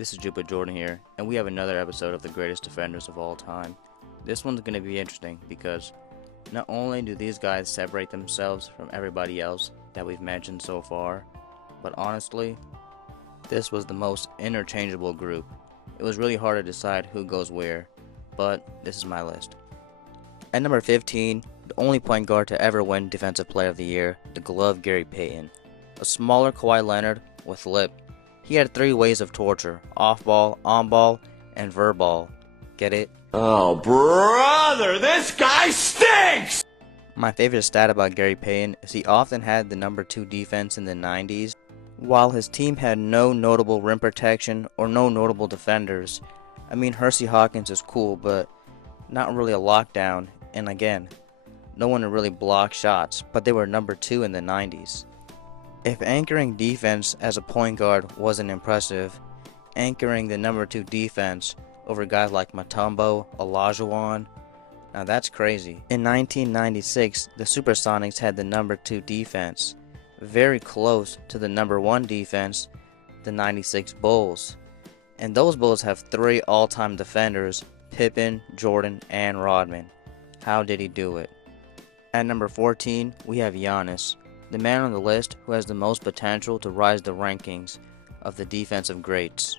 This is Jupiter Jordan here, and we have another episode of the greatest defenders of all time. This one's going to be interesting because not only do these guys separate themselves from everybody else that we've mentioned so far, but honestly, this was the most interchangeable group. It was really hard to decide who goes where, but this is my list. At number 15, the only point guard to ever win Defensive Player of the Year, the glove Gary Payton. A smaller Kawhi Leonard with lip. He had 3 ways of torture: off-ball, on-ball, and verbal. Get it? Oh, brother, this guy stinks! My favorite stat about Gary Payton is he often had the number 2 defense in the 90s. While his team had no notable rim protection or no notable defenders. I mean, Hersey Hawkins is cool, but not really a lockdown. And again, no one really blocked shots, but they were number 2 in the 90s. If anchoring defense as a point guard wasn't impressive, anchoring the number 2 defense over guys like Mutombo, Olajuwon, now that's crazy. In 1996, the Supersonics had the number 2 defense, very close to the number 1 defense, the 96 Bulls. And those Bulls have 3 all-time defenders, Pippen, Jordan, and Rodman. How did he do it? At number 14, we have Giannis, the man on the list who has the most potential to rise the rankings of the defensive greats.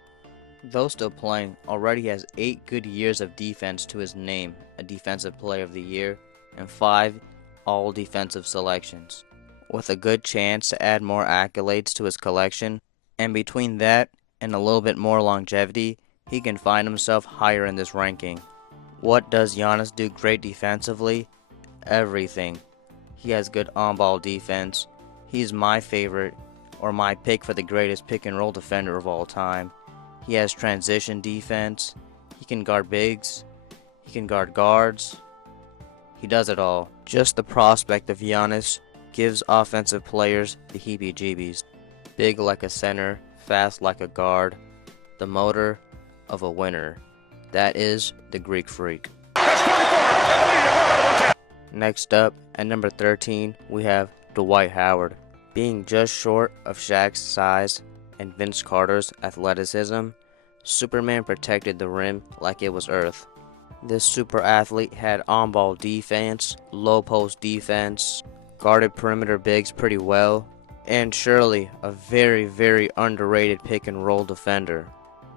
Though still playing, already has 8 good years of defense to his name, a Defensive Player of the Year, and 5 all-defensive selections, with a good chance to add more accolades to his collection, and between that and a little bit more longevity, he can find himself higher in this ranking. What does Giannis do great defensively? Everything. He has good on-ball defense. He's my favorite, or my pick for the greatest pick-and-roll defender of all time. He has transition defense. He can guard bigs. He can guard guards. He does it all. Just the prospect of Giannis gives offensive players the heebie-jeebies. Big like a center, fast like a guard. The motor of a winner. That is the Greek Freak. Next up, at number 13, we have Dwight Howard. Being just short of Shaq's size and Vince Carter's athleticism, Superman protected the rim like it was Earth. This super athlete had on-ball defense, low-post defense, guarded perimeter bigs pretty well, and surely a very, very underrated pick-and-roll defender.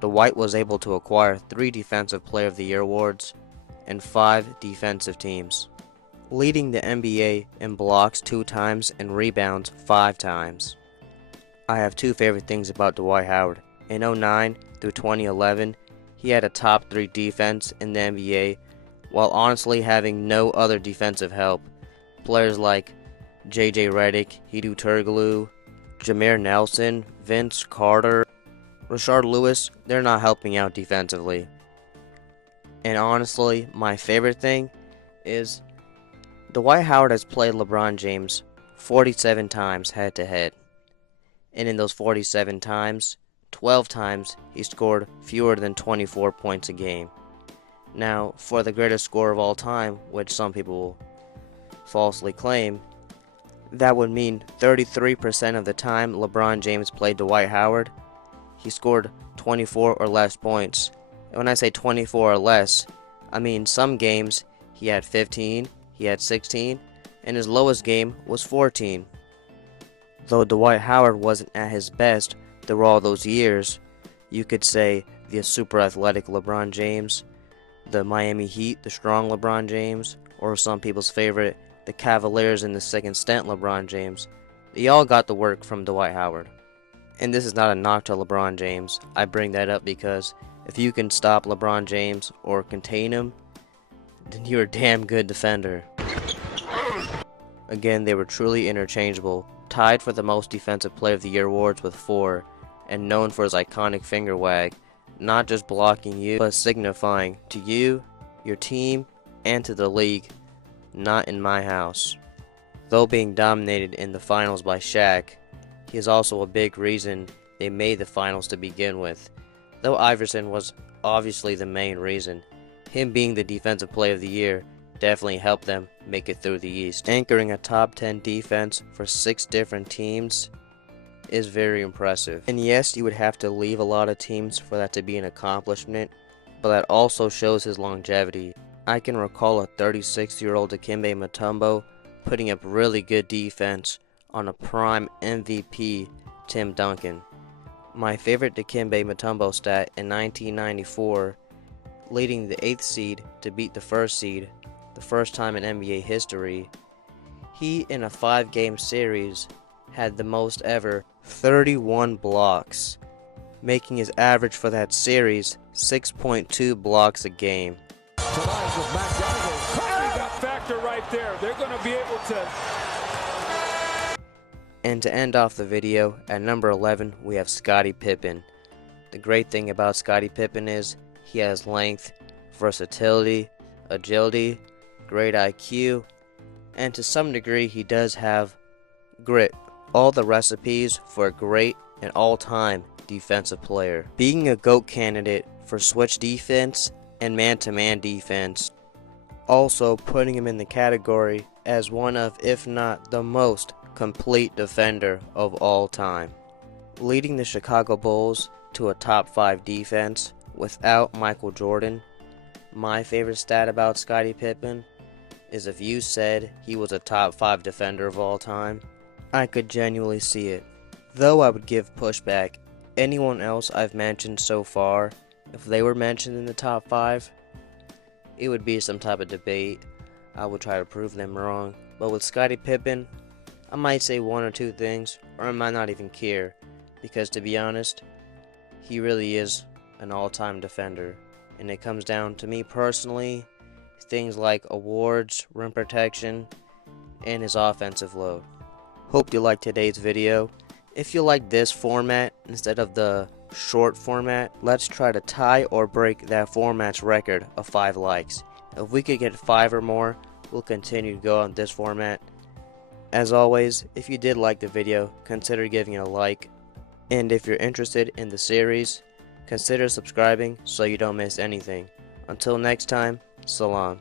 Dwight was able to acquire 3 Defensive Player of the Year awards and 5 defensive teams, leading the NBA in blocks 2 times and rebounds 5 times. I have 2 favorite things about Dwight Howard. In 2009 through 2011, he had a top 3 defense in the NBA, while honestly having no other defensive help. Players like J.J. Redick, Hedo Turkoglu, Jameer Nelson, Vince Carter, Rashard Lewis, they're not helping out defensively. And honestly, my favorite thing is Dwight Howard has played LeBron James 47 times head-to-head. And in those 47 times, 12 times he scored fewer than 24 points a game. Now, for the greatest scorer of all time, which some people falsely claim, that would mean 33% of the time LeBron James played Dwight Howard, he scored 24 or less points. And when I say 24 or less, I mean some games he had 15, he had 16, and his lowest game was 14. Though Dwight Howard wasn't at his best through all those years, you could say the super athletic LeBron James, the Miami Heat, the strong LeBron James, or some people's favorite, the Cavaliers in the second stint LeBron James, they all got the work from Dwight Howard. And this is not a knock to LeBron James. I bring that up because if you can stop LeBron James or contain him, then you're a damn good defender. Again, they were truly interchangeable, tied for the most Defensive Player of the Year awards with 4, and known for his iconic finger wag, not just blocking you, but signifying to you, your team, and to the league, not in my house. Though being dominated in the finals by Shaq, he is also a big reason they made the finals to begin with. Though Iverson was obviously the main reason, him being the Defensive Player of the Year definitely helped them make it through the East. Anchoring a top 10 defense for 6 different teams, is very impressive. And yes, you would have to leave a lot of teams for that to be an accomplishment, but that also shows his longevity. I can recall a 36-year-old Dikembe Mutombo putting up really good defense on a prime MVP Tim Duncan. My favorite Dikembe Mutombo stat in 1994, leading the 8th seed to beat the 1st seed, the first time in NBA history. He, in a 5-game series, had the most ever 31 blocks, making his average for that series 6.2 blocks a game. Tonight with McDaniel. That factor right there. They're going to be able to. And to end off the video, at number 11, we have Scottie Pippen. The great thing about Scottie Pippen is he has length, versatility, agility, great IQ, and to some degree he does have grit. All the recipes for a great and all-time defensive player. Being a GOAT candidate for switch defense and man-to-man defense, also putting him in the category as one of, if not the most complete defender of all time. Leading the Chicago Bulls to a top 5 defense without Michael Jordan. My favorite stat about Scottie Pippen is if you said he was a top 5 defender of all time, I could genuinely see it. Though I would give pushback. Anyone else I've mentioned so far, if they were mentioned in the top 5, it would be some type of debate. I would try to prove them wrong. But with Scottie Pippen, I might say 1 or 2 things, or I might not even care, because to be honest, he really is an all-time defender. And it comes down to me personally, things like awards, rim protection, and his offensive load. Hope you liked today's video. If you like this format instead of the short format, let's try to tie or break that format's record of 5 likes. If we could get 5 or more, we'll continue to go on this format. As always, if you did like the video, consider giving it a like. And if you're interested in the series, consider subscribing so you don't miss anything. Until next time, salam.